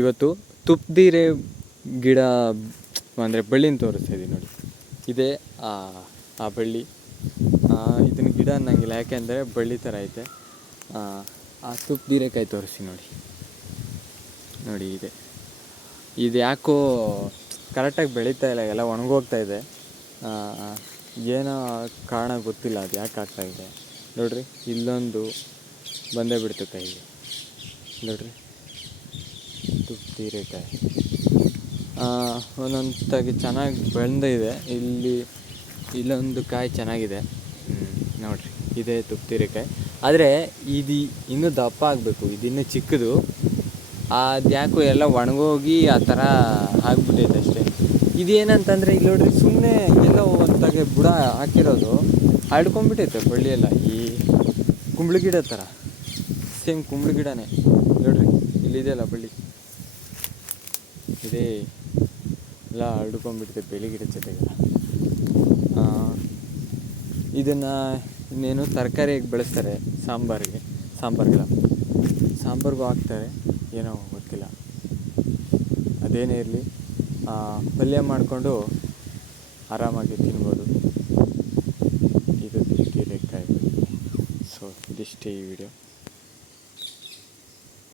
ಇವತ್ತು ತುಪ್ಪದಿರೆ ಗಿಡ ಅಂದರೆ ಬಳ್ಳಿನ ತೋರಿಸ್ತಾಯಿದ್ದೀನಿ ನೋಡಿ. ಇದೇ ಆ ಬಳ್ಳಿ. ಇದನ್ನ ಗಿಡ ಅನ್ನಂಗಿಲ್ಲ, ಯಾಕೆಂದರೆ ಬಳ್ಳಿ ಥರ ಐತೆ. ಆ ತುಪ್ಪದಿರೆಕಾಯಿ ತೋರಿಸಿ ನೋಡಿ. ನೋಡಿ ಇದು ಯಾಕೋ ಕರೆಕ್ಟಾಗಿ ಬೆಳೀತಾ ಇಲ್ಲ, ಎಲ್ಲ ಒಣಗೋಗ್ತಾ ಇದೆ. ಏನೋ ಕಾರಣ ಗೊತ್ತಿಲ್ಲ, ಅದು ಯಾಕೆ ಆಗ್ತಾಯಿದೆ ನೋಡ್ರಿ. ಇಲ್ಲೊಂದು ಬಂದೇ ಬಿಡ್ತು ಕೈಗೆ ನೋಡ್ರಿ, ತುಪ್ಪದಿರೆಕಾಯಿ ಒಂದೊಂದಾಗಿ ಚೆನ್ನಾಗಿ ಬೆಳೆದಿದೆ. ಇಲ್ಲೊಂದು ಕಾಯಿ ಚೆನ್ನಾಗಿದೆ ನೋಡ್ರಿ, ಇದೇ ತುಪ್ಪದಿರೆಕಾಯಿ. ಆದರೆ ಇದು ಇನ್ನೂ ದಪ್ಪ ಆಗಬೇಕು, ಇದಿನ್ನೂ ಚಿಕ್ಕದು. ಅದು ಯಾಕೋ ಎಲ್ಲ ಒಣಗೋಗಿ ಆ ಥರ ಆಗ್ಬಿಟ್ಟೈತೆ ಅಷ್ಟೇ. ಇದೇನಂತಂದರೆ ಇಲ್ಲಿ ನೋಡ್ರಿ, ಸುಮ್ಮನೆ ಎಲ್ಲೋ ಒಂದಾಗೆ ಬುಡ ಹಾಕಿರೋದು ಹರಡ್ಕೊಂಡ್ಬಿಟ್ಟೈತೆ ಬಳ್ಳಿಯೆಲ್ಲ. ಈ ಕುಂಬಳ ಗಿಡ ಥರ, ಸೇಮ್ ಕುಂಬಳ ಗಿಡನೇ ನೋಡ್ರಿ. ಇಲ್ಲಿದೆಯಲ್ಲ ಬಳ್ಳಿ, ಇದೇ ಎಲ್ಲ ಹರಡ್ಕೊಂಡ್ಬಿಡ್ತೈತೆ ಬೆಳೆ ಗಿಡ ಜೊತೆಗೆಲ್ಲ. ಇದನ್ನು ಇನ್ನೇನು ತರಕಾರಿಗೆ ಬೆಳೆಸ್ತಾರೆ, ಸಾಂಬಾರಿಗೂ ಹಾಕ್ತಾರೆ, ಏನೋ ಗೊತ್ತಿಲ್ಲ. ಅದೇನೇ ಇರಲಿ, ಪಲ್ಯ ಮಾಡಿಕೊಂಡು ಆರಾಮಾಗಿ ತಿನ್ಬೋದು. ಇದು ತುಪ್ಪದಿರೆಕಾಯಿ. ಸೊ ಇದಿಷ್ಟೇ ಈ ವಿಡಿಯೋ.